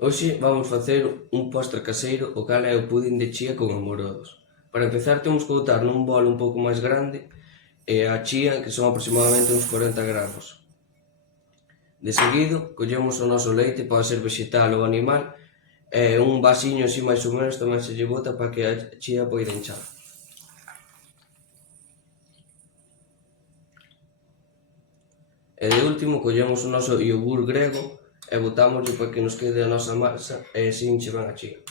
Hoxe vamos facer un postre caseiro o cal é o pudín de chía con amorodos. Para empezar temos que botar nun bol un pouco máis grande a chía, que son aproximadamente uns 40 gramos. De seguido, collemos o noso leite, pode ser vegetal ou animal, e un vasiño así máis ou menos tamén se lle bota para que a chía poida hinchar. E de último collemos o noso iogur grego e botámoslo para que nos quede a nosa masa e se hinche ben a chía.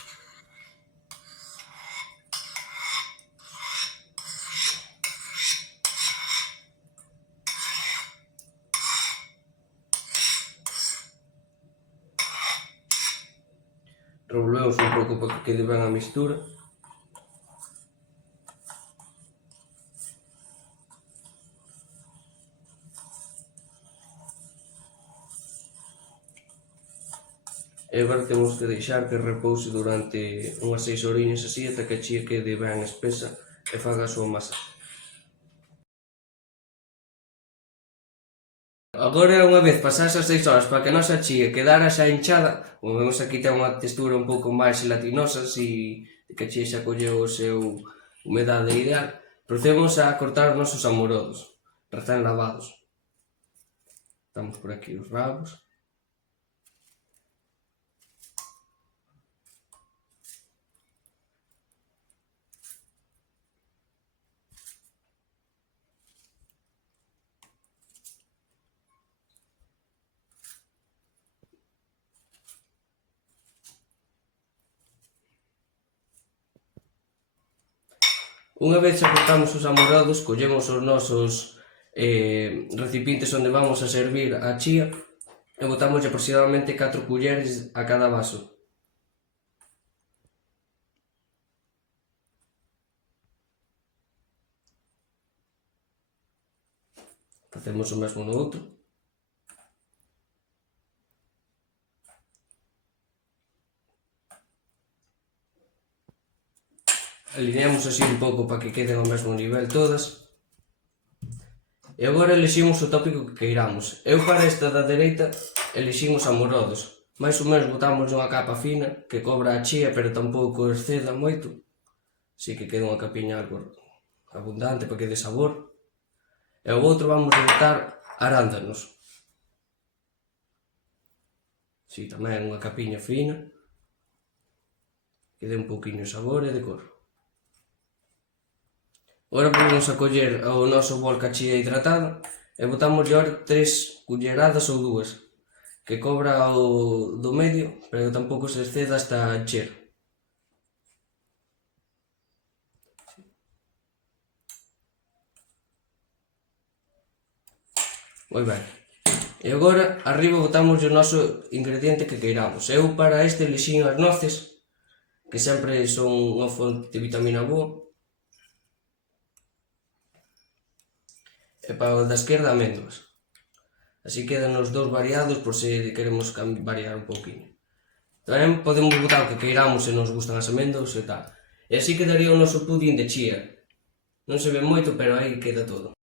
Revolvemos un pouco para que quede ben a mistura. E agora temos que deixar que repouse durante unhas 6 horiñas así ata que a chía quede ben espesa e faga a súa masa. Agora, unha vez pasadas as 6 horas para que a nosa chía quedara xa hinchada, como vemos aquí ten unha textura un pouco máis gelatinosa, así que a chía xa colleu o seu humedade ideal, procedemos a cortar os nosos amorodos, recén lavados. Estamos por aquí os rabos. Unha vez xa cortamos os amorodos, collemos os nosos recipientes onde vamos a servir a chía e botamos aproximadamente 4 culleres a cada vaso. Facemos o mesmo no outro. Alineamos así un pouco para que queden ao mesmo nivel todas. E agora eleximos o tópico que queiramos. Eu para esta da dereita elexín os amorodos. Mais ou menos botamos unha capa fina que cobra a chía, pero tampouco exceda moito. Así que queda unha capiña algo abundante para que dé sabor. E o outro vamos a botar arándanos. Si, tamén unha capiña fina, que dé un pouquiño de sabor e de cor. Agora podemos a coller o noso bol ca chía hidratada e botamos agora 3 culleradas ou 2, que cobra o do medio, pero tampouco se exceda hasta encher. Moi ben. E agora arriba botamos o noso ingrediente que queiramos. Eu para este elixín as noces, que sempre son unha fonte de vitamina boa. E para o da esquerda améndoas. Así quedan os dous variados por se queremos variar un pouquinho. Tamén podemos botar o que queiramos se nos gustan as améndoas e tal. E así quedaría o noso pudín de chía. Non se ve moito, pero aí queda todo.